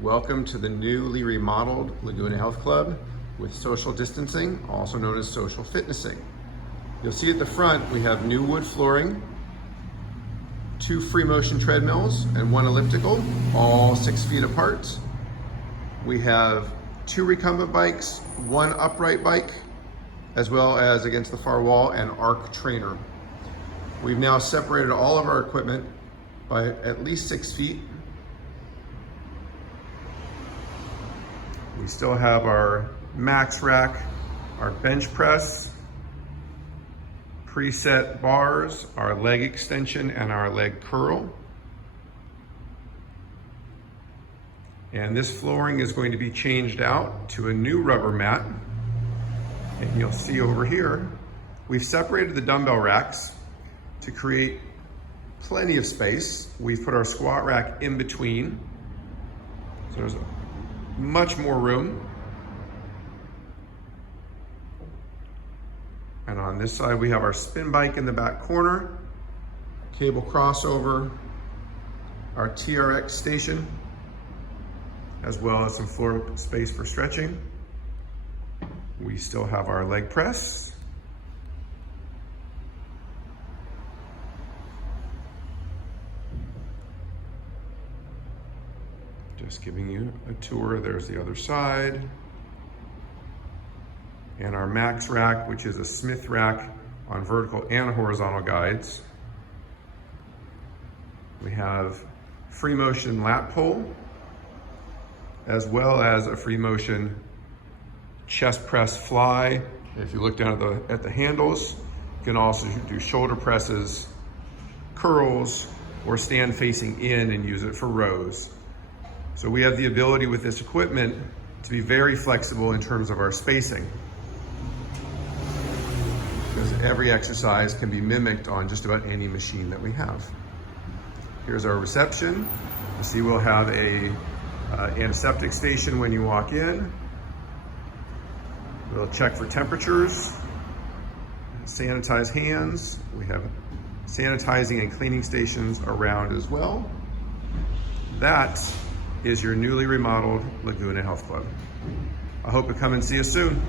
Welcome to the newly remodeled Laguna Health Club with social distancing, also known as social fitnessing. You'll see at the front we have new wood flooring, 2 free motion treadmills and 1 elliptical, all 6 feet apart. We have 2 recumbent bikes, 1 upright bike, as well as against the far wall an arc trainer. We've now separated all of our equipment by at least 6 feet. We still have our max rack, our bench press, preset bars, our leg extension and our leg curl. And this flooring is going to be changed out to a new rubber mat. And you'll see over here, we've separated the dumbbell racks to create plenty of space. We've put our squat rack in between. So there's much more room. And on this side, we have our spin bike in the back corner, cable crossover, our TRX station, as well as some floor space for stretching. We still have our leg press. Just giving you a tour. There's the other side. And our max rack, which is a Smith rack on vertical and horizontal guides. We have free motion lat pull, as well as a free motion chest press fly. If you look down at the handles, you can also do shoulder presses, curls, or stand facing in and use it for rows. So we have the ability with this equipment to be very flexible in terms of our spacing, because every exercise can be mimicked on just about any machine that we have. Here's our reception. You see we'll have a antiseptic station when you walk in. We'll check for temperatures, sanitize hands. We have sanitizing and cleaning stations around as well. That is your newly remodeled Laguna Health Club. I hope you come and see us soon.